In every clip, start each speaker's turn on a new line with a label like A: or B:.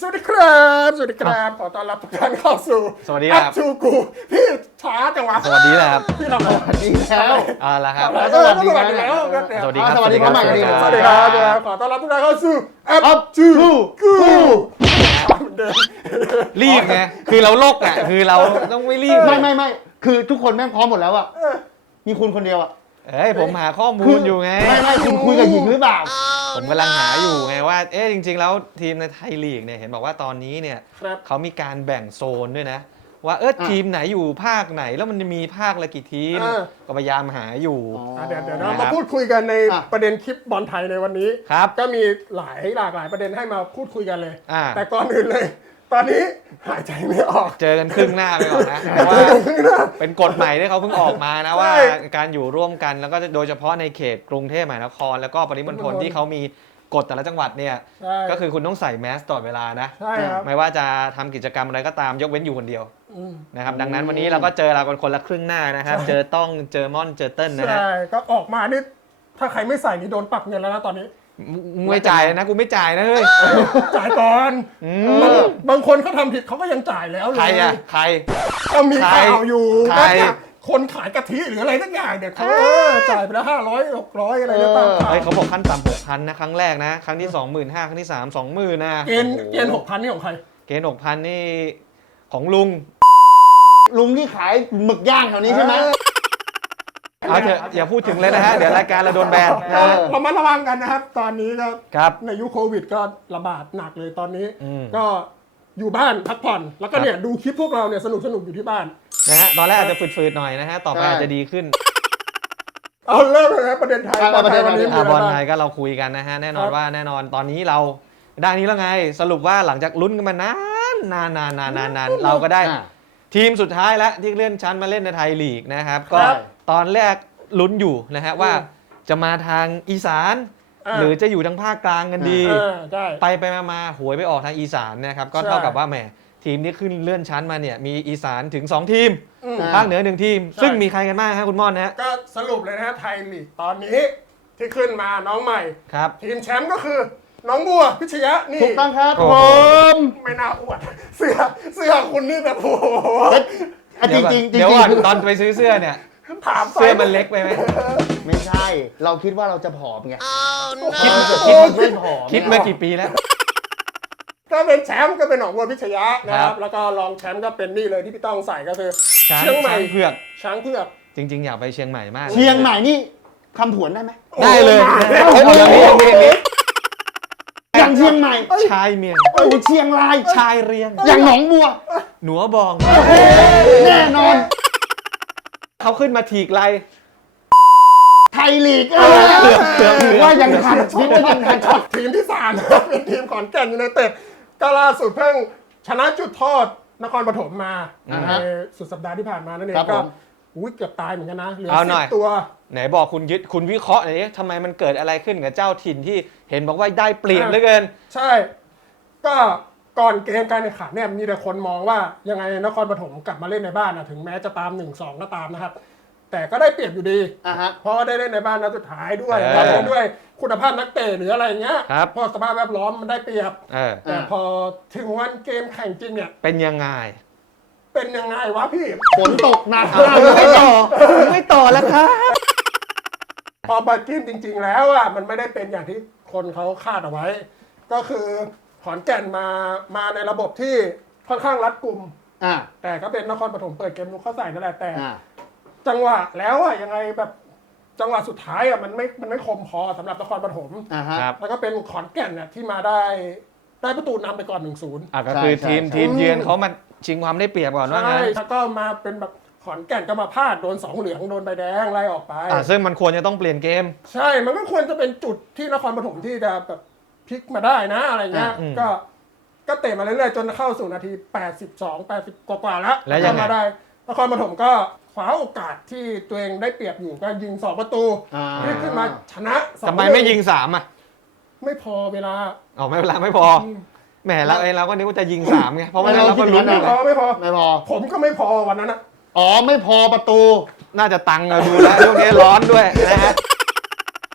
A: สวัสดีครับสวัสดีครับขอต้อนรับทุกท่านเข้าสู่
B: สวัสดีครับ
A: ชูกูพี่ช้าจังวะ
B: สวัสดีครับ
A: พี่เรา
C: สวัสดีแล้ว
B: ละครับ
A: สวัสดีแล้ว
B: สวัสดีครับ
C: สวัสดีครับ
A: สวัสดีครับขอต้อนรับทุกท่านเข้าสู่อัพชูกูเดิม
B: รีบไงคือเราโลกอ่ะคือเราต้องไม่รีบ
C: ไม่คือทุกคนแม่งพร้อมหมดแล้วอะมีคุณคนเดียวอะ
B: เอ้ยผมหาข้อมูลอยู่ไง
C: ไม่คุณคุยกับหญิงหรือเปล่า
B: ผมกำลังหาอยู่ไงว่าจริงๆแล้วทีมในไทยลีกเนี่ยเห็นบอกว่าตอนนี้เนี่ย
A: ครับ
B: เขามีการแบ่งโซนด้วยนะ ว่าทีมไหนอยู่ภาคไหนแล้วมันจะมีภาคละกี่ทีมก็พยายามหาอยู่
A: เดี๋ยวเรามาพูดคุยกันในประเด็นคลิปบอลไทยในวันนี้
B: ครับ
A: ก็มีหลากหลายประเด็นให้มาพูดคุยกันเลย
B: อ่า
A: แต่ก่อนอื่นเลย ตอนนี้หายใจไม่ออก
B: เจอกันครึ่งหน้าไปก่อนนะเพราะว่าเป็นกฎใหม่ที่เขาเพิ่งออกมานะว่าการอยู่ร่วมกันแล้วก็โดยเฉพาะในเขตกรุงเทพมหานครแล้วก็ปริมณฑลที่เขามีกฎแต่ละจังหวัดเนี่ย
A: ใช่
B: ก็คือคุณต้องใส่แมสตลอดเวลานะ
A: ใช่ครับ
B: ไม่ว่าจะทำกิจกรรมอะไรก็ตามยกเว้นอยู่คนเดียว
A: อืม
B: นะครับดังนั้นวันนี้เราก็เจอเราคนละครึ่งหน้านะครับ เจอต้องเจอม่อนเจอเติ้ลนะฮะ
A: ใช่ก็ออกมานี่ถ้าใครไม่ใส่นี่โดนปรับเงินแล้วนะตอนนี้
B: มึงไม่จ่ายนะกูไม่จ่ายนะเฮ้ย
A: จ่ายก่อนบางคนเขาทำผิดเขาก็ยังจ่ายแล้วเลย
B: ใครอะใคร
A: ก็มีข่าวอยู่
B: ใคร
A: ก็จากคนขายกะทิหรืออะไรสักอย่างเนี่ยเขาจ่ายไปแล้ว500 600อะไรเนี่ยตามข่าว
B: เฮ้ยเขาบอกขั้นต่ำ6,000นะครั้งแรกนะครั้งที่ 25,000ครั้งที่3 20,000นะ
A: เกณฑ์6,000นี่ของใคร
B: เกณฑ์6,000นี่ของลุง
C: ลุงที่ขายหมึกย่างแถวนี้ใช่ไหม
B: เอาเถอะอย่าพูดถึงเลยนะฮะเดี๋ยวรายการเราโดนแบนนะฮะ
A: เรามาระวังกันนะครับ ตอนนี้ก็
B: ครับ
A: ในยุคโควิดก็ระบาดหนักเลยตอนนี้
B: อืม
A: ก็อยู่บ้านพักผ่อนแล้วก็เนี่ยดูคลิปพวกเราเนี่ยสนุกอยู่ที่บ้าน
B: นะฮะตอนแรกอาจจะฝืดๆหน่อยนะฮะต่อไปอาจจะดีขึ้น
A: เอาเริ่มเลยนะประเด็นไทยบอลไทยวันนี้มีอะไร
B: บอล
A: บ้าง
B: ไทยก็เราคุยกันนะฮะแน่นอน
A: ครับ
B: ว่าแน่นอนตอนนี้เราได้นี้แล้วไง สรุปว่าหลังจากลุ้นกันมานานเราก็ได้ทีมสุดท้ายแล้วที่เลื่อนชั้นมาเล่นในไทยลีกนะครับก็ตอนแรกลุ้นอยู่นะฮะว่าจะมาทางอีสาน หรือจะอยู่ทางภาคกลางกันดี
A: ใช่
B: ไปมาหวยไปออกทางอีสานนะครับก็
A: ใช่
B: เท่ากับว่าแหมทีมที่ขึ้นเลื่อนชั้นมาเนี่ยมีอีสานถึง2ทีม
A: อืม
B: ภาคเหนือ1ทีม
A: ใช่
B: ซึ่งมีใครกันบ้างฮะคุณม่อนนะฮะ
A: ก็สรุปเลยนะฮะไทยลีกตอนนี้ที่ขึ้นมาน้องใหม่
B: ครับ
A: ทีมแชมป์ก็คือน้องบัวพิชยะนี่
C: ถูกต้องครับ
B: โอ้
C: ผ
B: โห
C: ม
A: ไม่น่าอวดเสื้อคุณนี่แบบโอ้โห
C: จริง
B: เดี๋ยวก่อนตอนไปซื้อเสื้อเนี่ย
A: ถาม
B: เสื้อมันเล็กไปไหม
C: ไม่ใช่ เราคิดว่าเราจะผอมไง
B: คิด
C: ไม่ผอม
B: คิดเมื่อกี่ปีแล้ว
A: ก็เป็นแชมป์ก็เป็นหนองบัวพิชยะนะค
B: ครั
A: รับบ แล้วก็รองแชมป์ก็เป็นนี่เลยที่พี่ต้องใส่ก็คือ
B: ช้าง
A: เชียงใหม่
B: เผือก
A: ช้างเผือก
B: จริง ๆ อยากไปเชียงใหม่มาก
C: เชียงใหม่นี่คำผวนได้ไหม
B: ได้เลย
A: โอ้โห
B: อย่างนี้
C: อย่างเชียงใหม่
B: ชายเมียง
C: โอ้เชียงราย
B: ชายเรียง
C: อย่างหนองบัว
B: หนัวบอง
C: แน่นอน
B: เขาขึ้นมาถีกไร
C: ไทยลีก
B: เกือบ
C: ว่ายังทันคิดว่ายังทันช็อต
A: ทีมที่3นะครับเป็นทีมขอนแก่นยูไนเต็ดก็ล่าสุดเพิ่งชนะจุดโทษนครปฐมมาในสุดสัปดาห์ที่ผ่านมานั่นเองก็เกือบตายเหมือนกันนะเหลือ10 ตัว
B: ไหนบอกคุณวิเคราะห์หน่อยดิทำไมมันเกิดอะไรขึ้นกับเจ้าถิ่นที่เห็นบอกว่าได้เปรียบเหลือเกิน
A: ใช่ ก็ก่อนเกมการแข่งขันเนี่ยมีแต่คนมองว่ายังไงนครปฐมกลับมาเล่นในบ้านนะถึงแม้จะตาม 1-2 ก็ตามนะครับ แต่ก็ได้เปรียบอยู่ดี เพราะว่าได้เล่นในบ้านนัดสุดท้ายด้วย
B: เออ
A: แล้วด้วยคุณภาพนักเตะหรืออะไรเงี้ย
B: ครับ
A: เพราะสภาพแวดล้อมมันได้เปรียบ แต่พอถึงวันเกมแข่งจริงเนี่ย
B: เป็นยังไง
A: เป็นยังไงวะพี่
C: ฝนตกหนัก
B: ไม่ต่อแล้วครับ
A: พอมาจิ้มจริง ๆ แล้วอ่ะมันไม่ได้เป็นอย่างที่คนเขาคาดเอาไว้ ก็คือขอนแก่นมาในระบบที่ค่อนข้างรัดกุม แต่ก็เป็นนครปฐมเปิดเกมลุกเข้าใส่นั่นแหละแต่จังหวะแล้วอ่ะยังไงแบบจังหวะสุดท้ายอ่ะมันไม่คมพอสำหรับนครปฐม
B: ครับ
A: แล้วก็เป็นขอนแก่นเนี่ยที่มาได้ประตูนำไปก่อน 1-0
B: ก็คือทีมเยือนเขามาชิงความได้เปรียบก่อนว่างั้
A: ใช่
B: น
A: แล้วก็มาเป็นแบบขอนแก่นก็มาพลาดโดน2 เหลืองโดนใบแดงไล่ออกไป
B: ซึ่งมันควรจะต้องเปลี่ยนเกม
A: ใช่มันก็ควรจะเป็นจุดที่นครปฐมที่จะแบบพลิกมาได้นะอะไรเงี้ย ก็เตะมาเรื่อยๆจนเข้าสู่นาที82 80กว่าๆแล้ว
B: แล้วยังไง
A: มาได้นครปฐมก็คว้าโอกาสที่ตัวเองได้เปรียบอยู่ก็ยิง2 ประตูที่ขึ้นมาชนะ2
B: ทำไมไม่ยิง3อ่ะ
A: ไม่พอเวลา
B: ไม่เป็นไรไม่พอแหมเราก็นึกว่าจะยิง3ไงเพราะว่าเราก็ลุ้น
A: ไม่พอ
C: ไม่พอ
A: ผมก็ไม่พอวันนั้นนะ
C: ไม่พอประตู
B: น่าจะตังค์เราดูแล้วช่วงนี้ร้อนด้วยนะฮะ
A: ก็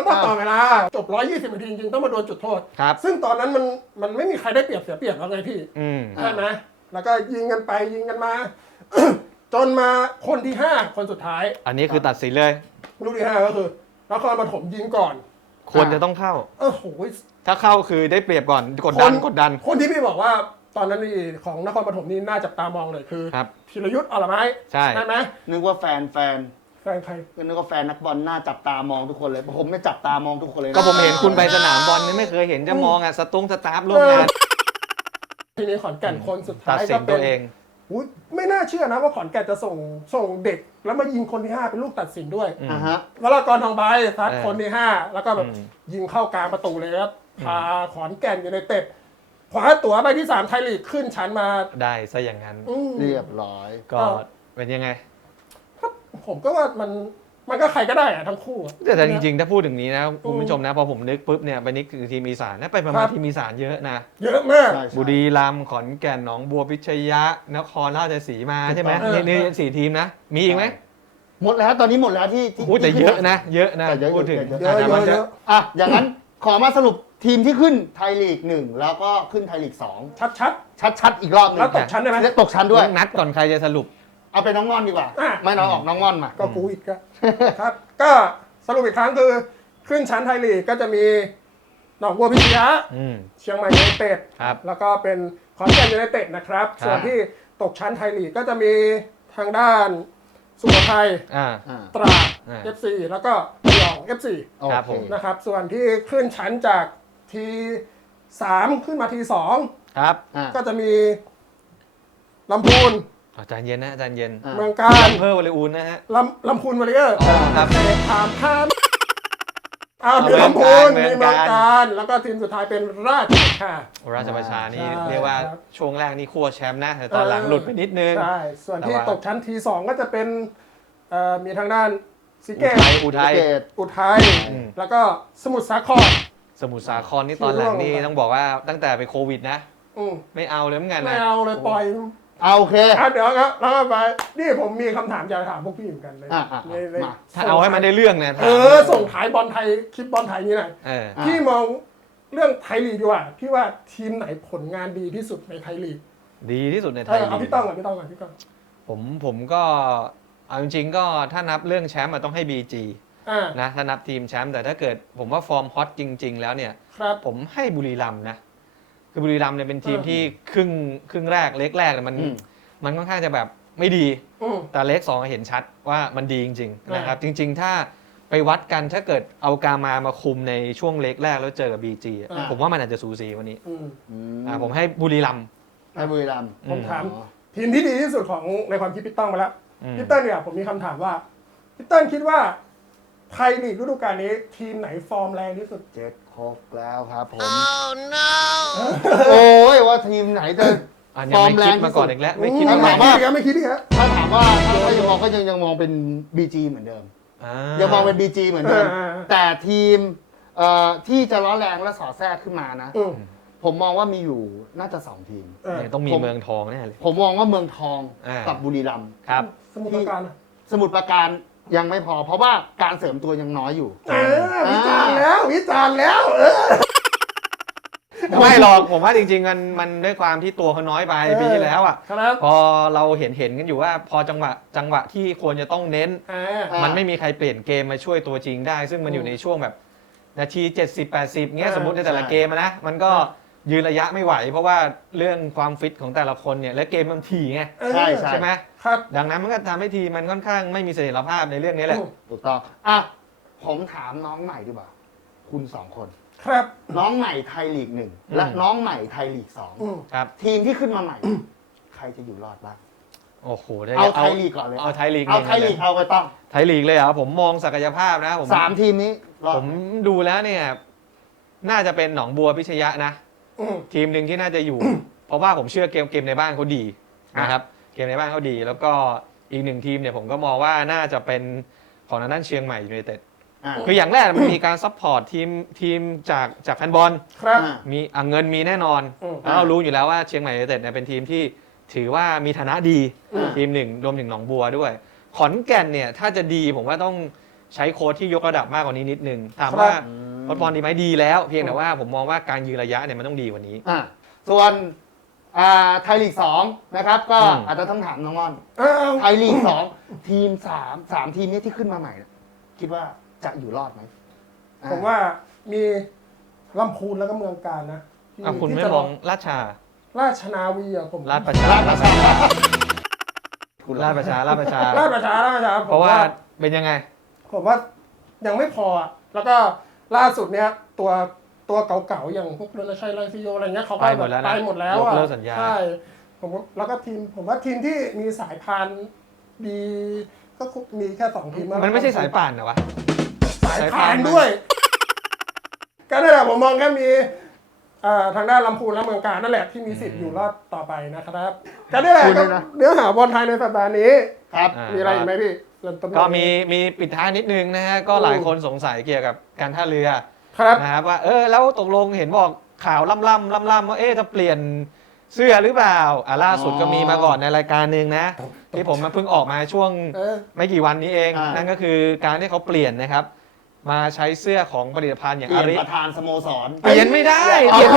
A: แล้วต่อเวลาจบ120นาทีจริงๆต้องมาโดนจุดโทษ
B: ครับ
A: ซึ่งตอนนั้นมันไม่มีใครได้เปรียบเสียเปรียบแล้วไงพี่ ใช่ไหมแล้วก็ยิงกันไปยิงกันมา จนมาคนที่ 5 คนสุดท้าย
B: อันนี้คือตัดสินเลย
A: ลูกที่ 5 ก็คือนครปฐมยิงก่อน
B: ควรจะต้องเข้า
A: โอ้โห
B: ถ้าเข้าคือได้เปรียบก่อนกดดัน
A: คนที่พี่บอกว่าตอนนั้นนี่ของนครปฐมนี่น่าจับตามองเลยคือ
B: ครับ
A: ธีรยุทธ์อรไม้
B: ใช่
A: ไหม
C: นึกว่าแฟน
A: แฟนใคร
C: นึกว่าแฟนนักบอลน่าจับตามองทุกคนเลยผมไม่จับตามองทุกคนเลยนะ
B: ก็ผมเห็นคุณไปสนามบอลนี่ไม่เคยเห็นจะมองสตาฟร่วมงาน
A: ทีนี้ขอนแก่นคนสุด
B: ตั
A: ท้า
B: ด
A: ย
B: สิ
A: ก็
B: น
A: เป็
B: ตั
A: น
B: วเอง
A: อุ๊ยไม่น่าเชื่อนะว่าขอนแก่นจะส่งเด็ก แล้วมายิงคนที่ 5 เป็นลูกตัดสินด้วย
C: ฮะ
A: วรากรทองใบซัดคนที่ 5 แล้วก็แบบยิงเข้ากลางประตูเลยครับพาขอนแก่นยูไนเต็ดคว้าตั๋วใบที่ 3 ไทยลีกขึ้นชั้นมา
B: ได้ซะอย่างนั้น
C: เรียบร้อย
B: ก็เป็นยังไง
A: ผมก็ว่ามันก็ใครก็ได้อะทั้งคู่อะ
B: แต่จริงๆ ถ้าพูดถึงนี้นะคุณผู้ชมนะพอผมนึกปุ๊บเนี่ยไปนึกถึงทีมอีสานนะไปประมาณทีมอีสานเยอะนะ
A: เยอะมาก
C: ใช่
B: บุรีรัมย์ขอนแก่นหนองบัวพิชยะนครราชสีมาใช่ไหมนี่4 ทีมนะ มีอีกไหม
C: หมดแล้วตอนนี้หมดแล้วที่
B: พูดแต่เยอะนะ เยอะนะ
C: แต่เยอะ
B: พูดถึง
C: เยอะ
A: เยอะ
B: แต่มันจะ
A: เยอะ
C: อ่ะอย่างนั้นขอมาสรุปทีมที่ขึ้นไทยลีก 1 แล้วก็ขึ้นไทยลีก
A: ชัด
C: 2 ชัดๆอีกรอบหนึง
A: แล้วตกชั้นได้ไหม
C: ตกชั้นด้วย
B: นัดก่อนใครจะสรุป
C: เอาไปน้องง่อนดีกว่า
A: อ่ะ
C: ไม่น้องออกน้องง่อนมา
A: ๆก็กูอีกก็ ครับ ก็สรุปอีกครั้งคือขึ้นชั้นไทยลีกก็จะมีหนองบัวพิชยะ เชียงใหม่ยูไนเต็ด
B: ครับ
A: แล้วก็เป็นขอนแก่นยูไนเต็ดนะครับ
B: ครับ
A: ส่วนที่ตกชั้นไทยลีกก็จะมีทางด้านสุโขทัย
B: อ่า
A: ตราด
B: อ่า
A: FC แล้วก็ระยอง FC
B: ครับผม
A: นะครับ ส่วนที่ขึ้นชั้นจากที3ขึ้นมาที2
B: ครับ
A: ก็จะมีลำพูน
B: อาจารย์เย็นนะอาจารย์เย็น
A: เมืองการ
B: อำเภอวอลเลย์อูนนะฮะ
A: ลำพูนวอริเออร์
B: ครับ
A: ถามข้ามมีลำพูน
B: เมื
A: มี
B: อง
A: เมื
B: กา
A: อง
B: ร
A: การแล้วก็ทีมสุดท้ายเป็นราชบุรีค่ะ
B: ราชประชานี่
A: ใช่
B: เรียกว่า
A: ครับ
B: ช่วงแรกนี่คั่วแชมป์นะแต่ตอนหลังหลุดไปนิดนึง
A: ใช่ ส่วนที่
B: แต่ว่า
A: ตกชั้นที2ก็จะเป็นมีทางด้านสี
B: อุ
A: เกต
B: ทัยอุทัย
C: เกต
A: อุทัย
B: อืม
A: แล้วก็สมุทรสาคร
B: สมุทรสาครนี่ตอนหลังนี่
A: ที่ร่วงลงไป
B: ต้องบอกว่าตั้งแต่ไปโควิดนะ
A: อืม
B: ไม่เอาเลยเหมือนกัน
A: ไม่
B: นะ
A: เอาเลยปล่อย
C: เอาโอเค
A: เดี๋ยวครับแล้วก็ไปนี่ผมมีคำถามจะถามพวกพี่เหมือนกันเลย
C: อ่ะ
A: ใน
C: มา
B: ถ้าเอาให้มันได้เรื่องนะ
A: ส่งท้ายบอลไทยคลิปบอลไทยนี่หน่อย
B: เออ
A: พี่มองเรื่องไทยลีกดีกว่าพี่ว่าทีมไหนผลงานดีที่สุดในไทยลีก
B: ดีที่สุดในไทย
A: เอา
B: ลี
A: พี่
B: ก
A: ต้องก่อนพี่ต้องก่อนพี่ต้อง
B: ผมก็เอาจริงๆก็ถ้านับเรื่องแชมป์มันต้องให้ BG
A: อ่า
B: นะถ้านับทีมแชมป์แต่ถ้าเกิดผมว่าฟอร์มฮอตจริง ๆ แล้วเนี่ย
A: ครับ
B: ผมให้บุรีรัมย์นะคือบุรีรัมย์เนี่ยเป็นทีมที่ครึ่งแรกเล็กแรกเนี่ยมันค่อนข้างจะแบบไม่ดี
A: อืม
B: แต่เล็ก2เห็นชัดว่ามันดีจริงๆ
A: อ่าน
B: นะครับจริง ๆ ถ้าไปวัดกันถ้าเกิดเอากามาคุมในช่วงเล็กแรกแล้วเจอกับ BG อะผมว่ามันอาจจะสูสีวันนี้
A: อืม
B: ผมให้บุรีรัมย์
C: ให้บุรีรัมย์
A: ผมถามทีมที่ดีที่สุดของในความคิดพี่ต้องมาแล้ว
B: อืม
A: พี่เติ้ลเนี่ยผมมีคำถามว่าพี่เติ้ลคิดว่าไทยลีกฤดูกาลนี้ทีมไหนฟอร์มแรงที่สุด
C: 7-6แล้วครับผม โอ้ยว่าทีมไหนจะ
B: อันนี้ไม่คิดมาก่อนอีกแล้วไม่คิด
C: อื
B: มา
C: ถาม
B: ก่อน
C: ว่า
A: ไม่คิดดิครับ
C: ถ้าถามว่าถ้ายังมองก็ยังมองเป็น BG เหมือนเดิม ยังมองเป็น BG เหมือนเดิม แต่ทีมที่จะร้อนแรงและสอดแทรกขึ้นมานะ
A: อืม
C: ผมมองว่ามีอยู่น่าจะ2ทีม
B: เนี่ยต้องมีเมืองทองแน่เลย
C: ผมมองว่าเมืองทอง
B: อ่ากั
C: กับบุรีรัมย์
B: ครับ
A: สมุทรปราการอะ
C: สมุทรปราการยังไม่พอ เพราะว่าการเสริมตัวยังน้อยอยู่
A: วิจารณ์แล้ววิจารณ์แล้ว
B: ไม่หรอกผมว่าจริงๆมันด้วยความที่ตัวเขาน้อยไปปีที่แล้วอ่ะ
A: ครับ
B: พอเราเห็นกันอยู่ว่าพอจังหวะที่ควรจะต้องเน้น
A: อ่า
C: อ่า
B: มันไม่มีใครเปลี่ยนเกมมาช่วยตัวจริงได้ ซึ่งมันอยู่ในช่วงแบบนาที 70-80เงี้ย
A: อ่า
B: สมมติในแต่ละเกมอะนะมันก็ยืนระยะไม่ไหว เพราะว่าเรื่องความฟิตของแต่ละคนเนี่ยและเกมมันถี่ไง
C: ใช่
B: ใช่ไหม
A: ครับ
B: ดังนั้นมันก็ทำให้ทีมมันค่อนข้างไม่มีเสถียรภาพในเรื่องนี้แหละ
C: ถูกต้องอ่ะผมถามน้องใหม่ดีกว่า คุณ2 คน
A: ครับ
C: น้องใหม่ไทยลีก 1 และน้องใหม่ไทยลีก
A: อืม
B: ครับ
C: 2 ทีมที่ขึ้นมาใหม่ ใครจะอยู่รอดบ้าง
B: โอ้โหได้
C: เอาไทยลีกก่อนเลย
B: เอาไทยลีก
C: เอาไทยลีกเอาไปต้อง
B: ไทยลีกเลยเหรอผมมองศักยภาพนะผม
C: 3 ทีมนี้รอด
B: ผมดูแล้วเนี่ยน่าจะเป็นหนองบัวพิชยะนะ
A: อืม
B: ทีมหนึ่งที่น่าจะอยู่ เพราะว่าผมเชื่อเกมในบ้านเขาดีนะครับเกมในบ้านเขาดี แล้วก็อีกหนึ่งทีมเนี่ยผมก็มองว่าน่าจะเป็นของทางด้านเชียงใหม่ยูไนเต็ด
C: อ่ะ
B: คืออย่างแรกมันมีการซัพพอร์ตทีมจากแฟนบอล
A: ครับ
C: อ่ะ
B: มีเงินมีแน่นอน
A: อืม
B: แล้วเรารู้อยู่แล้วว่าเชียงใหม่ยูไนเต็ดเนี่ยเป็นทีมที่ถือว่ามีฐานะดี
A: อืม
B: ทีมหนึ่งรวมถึงหนองบัวด้วย ขอนแก่นเนี่ยถ้าจะดีผมว่าต้องใช้โค้ชที่ยกระดับมากกว่านี้นิดนึงถามว่าฟุตบอลดีไหมดีแล้วเพียงแต่ว่าผมมองว่าการยืนระยะเนี่ยมันต้องดีกว่านี้
C: ส่วนไทยลีก2นะครับก็อาจจะต้องถามน้องม่อนไทยลีก2ทีม3ทีมนี้ที่ขึ้นมาใหม่คิดว่าจะอยู่รอดไหม
A: ผมว่ามีลำพูนแล้วก็เมืองการนะ
B: คุณไม่มองราช
A: นาวีอ่ะผม
B: ราชประชาเพราะว่าเป็นยังไง
A: ผมว่ายังไม่พอแล้วก็ล่าสุดเนี้ยตัวเก่าๆอย่างพวกเรนชัยไลซิโยอะไรเงี้ยเขาก็ไปหมดแล้วอ่ะใช่แล้วก็ผมว่าทีมที่มีสายพานดีก็มีแค่2ทีม
B: มันไม่ใช่สายป่านเหรอวะ
A: สายพานด้วยก็นั่นแหละผมมองแค่มีทางด้านลำพูนและเมืองการนั่นแหละที่มีสิทธิ์อยู่รอดต่อไปนะครับก็นี่แหละเนื้อหาบอลไทยในสัปดาห์นี้
C: ครับ
A: มีอะไรอีกไหมพี่
B: ก็มีปิดท้ายนิดนึงนะฮะก็หลายคนสงสัยเกี่ยวกับการท่าเรือนะครับว่าแล้วตกลงเห็นบอกข่าวล่ำว่าจะเปลี่ยนเสื้อหรือเปล่าล่าสุดก็มีมาก่อนในรายการนึงนะที่ผมเพิ่งออกมาช่วงไม่กี่วันนี้เองนั่นก็คือการที่เขาเปลี่ยนนะครับมาใช้เสื้อของผลิตภัณฑ์อย่างอาริ
C: ประธานสโมสร
B: เปลี่ยนไม่ได้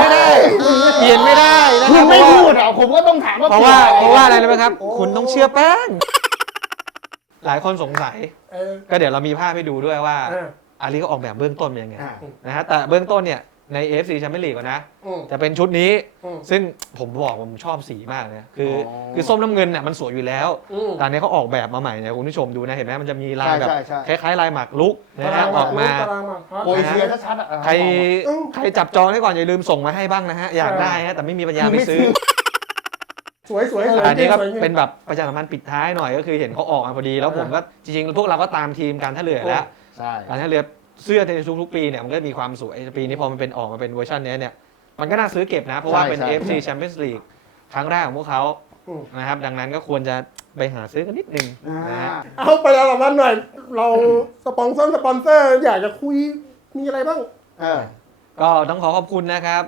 B: นะ
C: คุณไม่พูดหรอผมก็ต้องถามว่า
B: เพราะว่าอะไรรู้ไหมครับคุณต้องเชื่อแป้งหลายคนสงสัยก็เดี๋ยวเรามีภาพให้ดูด้วยว่าอาริก็ออกแบบเบื้องต้นเป็นยังไงนะฮะแต่เบื้องต้นเนี่ยใน AFC Champions League ก่อนนะจะเป็นชุดนี้ซึ่งผมชอบสีมากนะคือส้มน้ำเงินเนี่ยมันสวยอยู่แล้วตอนนี้เขาออกแบบมาใหม่เนี่ยคุณผู้ชมดูนะเห็นไหมมันจะมีลายแบบคล้ายๆลายหมากรุกนะฮะออกมา
C: โอยเชียชัด
B: ๆใครจับจองได้ก่อนอย่าลืมส่งมาให้บ้างนะฮะอยากได้ฮะแต่ไม่มีปัญญาไปซื้อ
A: สวย
B: อันนี้ก็เป็นแบบประชาสัมพันธ์ปิดท้ายหน่อยก็คือเห็นเขาออกมาพอดีแล้วผมก็จริงๆพวกเราก็ตามทีมการท่าเรือแล้วการท่าเรือเสื้อในทุกๆปีเนี่ยมันก็มีความสวยปีนี้พอมันเป็นออกมาเป็นเวอร์ชันนี้เนี่ยมันก็น่าซื้อเก็บนะเพราะว่าเป็น AFC Champions League ครั้งแรกของพวกเขานะครับดังนั้นก็ควรจะไปหาซื้อกันนิดนึงนะฮะ
A: เอาไปแล้ววันหน่อยเราสปอนเซอร์อยากจะคุยมีอะไรบ้าง
B: ก็ต้องขอขอบคุณนะครับ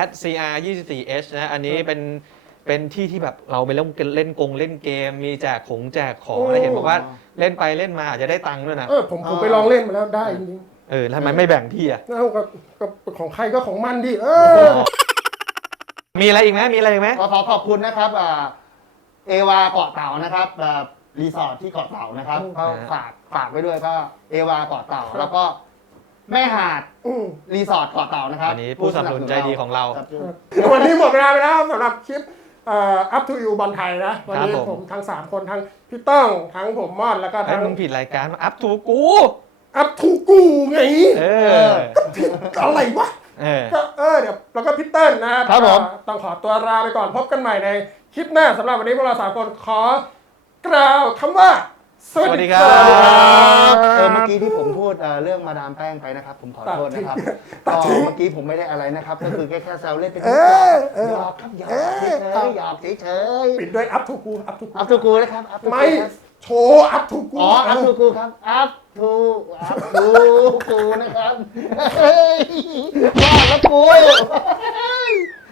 B: @cr24h นะอันนี้เป็นที่แบบเราไปเล่นเล่นเกมมีแจกของอะไรเห็นบอกว่าเล่นไปเล่นมาอาจจะได้ตังค์ด้วยนะ
A: ผมไปลองเล่นมาแล้วได้จริง
B: ทำไมไม่แบ่งที่
A: กับของใครก็ของมันดิ
B: มีอะไรอีกไหม
C: ขอขอบคุณนะครับเอวาเกาะเต่านะครับรีสอร์ทที่เกาะเต่านะครับก็ฝากไว้ด้วยก็เอวาเกาะเต่าแล้วก็แม่หาดรีสอร์ทเกาะเต่านะครับ
B: อันนี้ผู้สนับสนุนใจดีของเรา
A: วันนี้หมดเวลาไปแล้วสำหรับคลิปup to you บอลไทยนะวันนี้ผมทั้ง3คนทั้งพี่ต้องทั้งผมม่อนแล้วก็ทั้ง
B: มึงผิดรายการ up to กู
A: up to กูไงอะไรวะเดี๋ยวแล้วก็พี่เติ้ลนะครับผมต้องขอตัวลาไปก่อนพบกันใหม่ในคลิปหน้าสำหรับวันนี้พวกเรา3คนขอกล่าวคำว่าสวัสดีครับ
C: เมื่อกี้ที่ผมพูดเรื่องมาดามแป้งไปนะครับผมขอโทษนะครับเมื่อกี้ผมไม่ได้อะไรนะครับก็คือแค่แซวเล่นเป็นหยอกครับหยอกเฉย
A: ปิดด้วย up to กู
C: up to กูนะครับ
A: ไม่โชว์ up to กู
C: up to กูครับ up to กูนะครับว่าแล้วกู